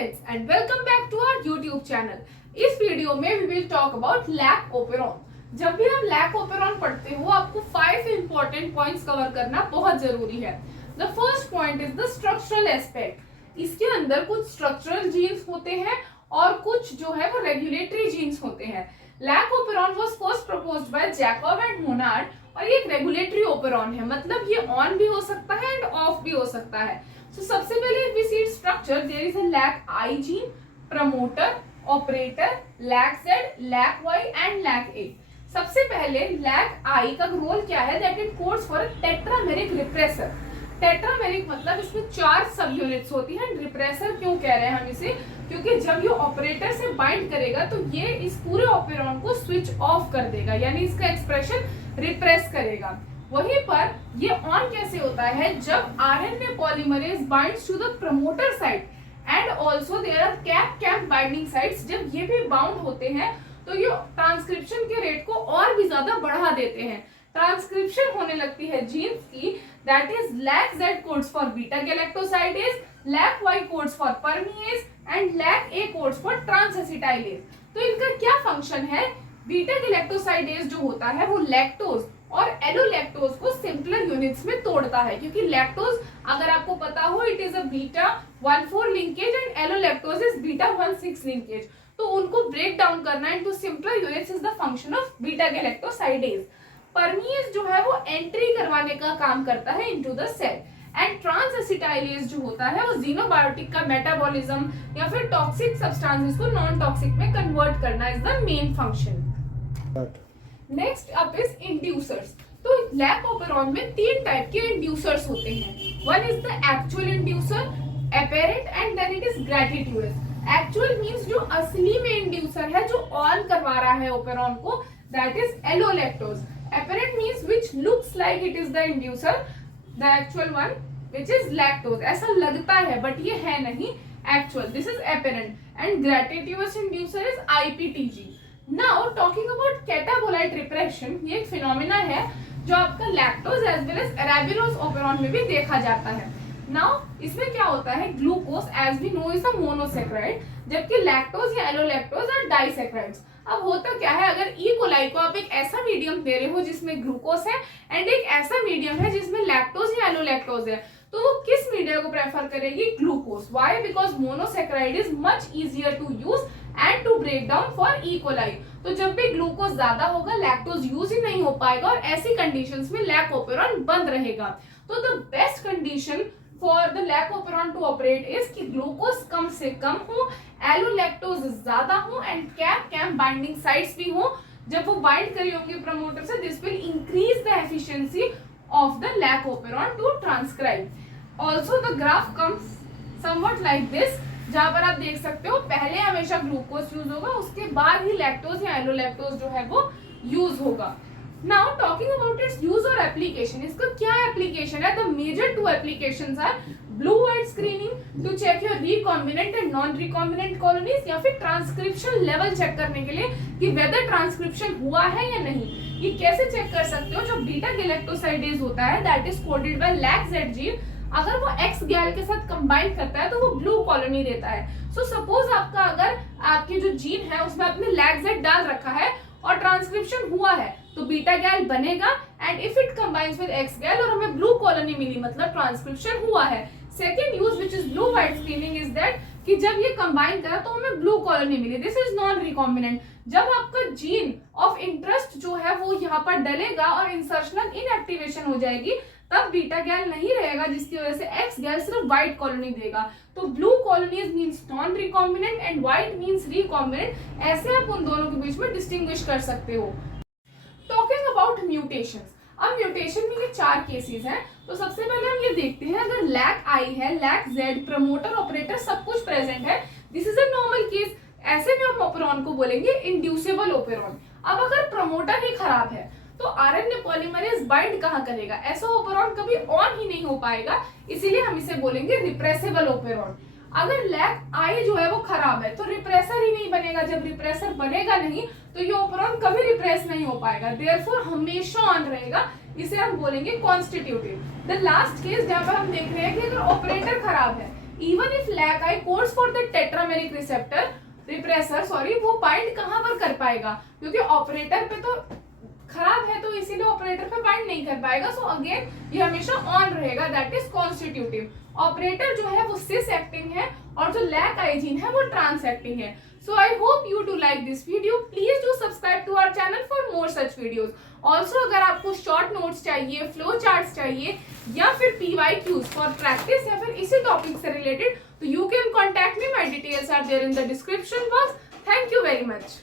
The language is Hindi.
friends and welcome back to our YouTube channel. इस वीडियो में we will talk about lac operon. जब भी आप लैक ओपेरॉन पढ़ते हो आपको 5 important points कवर करना बहुत जरूरी है. The first point is the structural aspect. इसके अंदर कुछ structural genes होते हैं और कुछ जो है वो regulatory genes होते हैं. Lac operon was first proposed by Jacob and Monod और ये एक regulatory ओपेरॉन है, मतलब ये ऑन भी हो सकता है एंड ऑफ भी हो सकता है. So सबसे पहले we see structure. There is a LAC-I gene, promoter, operator, LAC-Z, LAC-Y and LAC-A. सबसे पहले LAC-I का रोल क्या है? That it codes for a tetrameric repressor. Tetrameric मतलब इसमें 4 सब यूनिट्स होती हैं. रिप्रेसर क्यों कह रहे हैं हम इसे? क्योंकि जब ये ऑपरेटर से बाइंड करेगा तो ये इस पूरे ऑपेरॉन को स्विच ऑफ कर देगा, यानी इसका एक्सप्रेशन रिप्रेस करेगा. वहीं पर ये ऑन कैसे होता है? जब RNA polymerase binds to the promoter site and also there are CAP binding sites. जब ये भी बाउंड होते हैं तो ये ट्रांसक्रिप्शन के रेट को और भी ज्यादा बढ़ा देते हैं. ट्रांसक्रिप्शन होने लगती है जीन्स की. That is LAC-Z codes for beta galactosidase, LAC-Y codes for परमीएज and LAC-A codes for transacetylase. तो इनका क्या फंक्शन है? बीटा गैलेक्टोसाइडेज जो होता है वो लैक्टोज और एलोलैक्टोज को सिंपलर यूनिट्स में तोड़ता है, क्योंकि लैक्टोज अगर आपको पता हो it is a beta 1,4 linkage and allolactose is beta 1,6 linkage. तो उनको ब्रेक डाउन करना into simpler units is the function of beta galactosidase. Permease जो है वो एंट्री करवाने का काम करता है into the cell and transacetylase जो होता है वो जीनोबायोटिक का मेटाबॉलिज्म या फिर टॉक्सिक सब्सटेंसेस को नॉन टॉक्सिक में कन्वर्ट करना is the main function. Next up is inducers. तो लैक ओपेरॉन में 3 टाइप के इंड्यूसर्स होते हैं. One is the actual inducer, apparent and then it is gratuitous. Actual means जो असली में इंड्यूसर है, जो ऑन करवा रहा है ओपेरॉन को, that is allolactose. Apparent means which looks like it is the inducer, the actual one which is lactose. ऐसा लगता है but ये है नहीं actual. This is apparent. And gratuitous inducer is IPTG. Now talking about catabolite repression, ये एक फिनोमिना है जो आपका lactose as well as arabinose operon में भी देखा जाता है. नाउ इसमें क्या होता है? Glucose as we know is a monosaccharide, जबकि लैक्टोज या एलोलैक्टोज आर डाइसेक्राइड्स. अब होता क्या है, अगर ई कोलाई को आप एक ऐसा मीडियम दे रहे हो जिसमें ग्लूकोज है एंड एक ऐसा मीडियम है जिसमें लैक्टोज या एलोलैक्टोज है, तो वो किस मीडियम को प्रेफर करेगी? Glucose. Why? Because monosaccharide is much easier to use and to break down for E coli. तो जब भी ग्लूकोज ज्यादा होगा लैक्टोज यूज ही नहीं हो पाएगा और ऐसी कंडीशंस में लैक ओपेरॉन बंद रहेगा. तो the best condition for the lac operon to operate is कि ग्लूकोज कम से कम हो, एलोलैक्टोज ज्यादा हो एंड कैप बाइंडिंग साइट्स भी हो. जब वो बाइंड करी होंगी प्रमोटर से, this will increase the efficiency of the lac operon to transcribe. Also the graph comes somewhat like this, जहां पर आप देख सकते हो पहले हमेशा ग्लूकोज यूज होगा, उसके बाद ही लैक्टोज या एलोलैक्टोज जो है वो यूज होगा. Now talking about its use or application, इसका क्या एप्लीकेशन है? The major 2 applications are blue white screening to check your recombinant and non recombinant colonies, या फिर ट्रांसक्रिप्शन लेवल चेक करने के लिए कि whether ट्रांसक्रिप्शन हुआ है या नहीं. ये कैसे चेक कर सकते हो? जो बीटा गैलेक्टोसाइडेज होता है that is coded by LAC-Z gene, अगर वो एक्स गैल के साथ कंबाइन करता है तो वो ब्लू कॉलोनी देता है. सो सपोज आपका अगर आपके जो जीन है उसमें आपने LAC-Z डाल रखा है और ट्रांसक्रिप्शन हुआ है तो बीटा गैल बनेगा and if it combines with x गैल और हमें ब्लू कॉलोनी मिली, मतलब ट्रांसक्रिप्शन हुआ है. Second use which is blue white screening is that कि जब ये कंबाइन करा तो हमें ब्लू कॉलोनी मिली. This is non recombinant. जब आपका जीन ऑफ इंटरेस्ट जो है वो यहाँ पर डलेगा और इंसर्शनल इनएक्टिवेशन हो जाएगी, तब बीटा गैल नहीं रहेगा, जिसकी वजह से एक्स गैल सिर्फ व्हाइट कॉलोनी देगा. तो blue colonies means non recombinant and white means recombinant. ऐसे आप उन दोनों के बीच में डिस्टिंग्विश कर सकते हो. टॉकिंग अबाउट म्यूटेशंस, अब म्यूटेशन में ये 4 केसेस हैं. तो सबसे पहले हम ये देखते हैं, अगर LAC-I है, LAC-Z, प्रमोटर, ऑपरेटर सब कुछ प्रेजेंट है, this is a normal case. ऐसे में हम ओपेरॉन को बोलेंगे इंड्यूसेबल ओपेरॉन. अब अगर प्रमोटर ही खराब है तो आरएनए पॉलीमरेज बाइंड कहाँ करेगा? ऐसा ओपेरॉन कभी ऑन ही नहीं हो पाएगा, इसीलिए हम इसे बोलेंगे रिप्रेसेबल ओपेरॉन. अगर LAC-I जो है वो खराब है तो रिप्रेसर ही नहीं बनेगा. जब रिप्रेसर बनेगा नहीं तो ये ओपेरॉन कभी रिप्रेस नहीं हो पाएगा, देयरफॉर हमेशा ऑन रहेगा. इसे हम बोलेंगे कॉन्स्टिट्यूटिव. द लास्ट केस जहां पर हम देख रहे हैं कि अगर ऑपरेटर खराब है even if lac I codes for the tetrameric repressor वो बाइंड कहाँ पर कर पाएगा, क्योंकि ऑपरेटर पे तो खराब है तो इसीलिए ऑपरेटर पे बाइंड नहीं कर पाएगा। सो अगेन ये हमेशा ऑन रहेगा, दैट इज कॉन्स्टिट्यूटिव। ऑपरेटर जो है वो सिस एक्टिंग है और जो लैक आइजीन है वो ट्रांस एक्टिंग है। So I hope you do like this video. Please do subscribe to our channel for more such videos. Also अगर आपको शॉर्ट नोट्स चाहिए, फ्लो चार्ट्स चाहिए या फिर PYQs फॉर प्रैक्टिस या फिर इसी टॉपिक से रिलेटेड, तो you can contact me. My details are there in the description box. Thank you very much.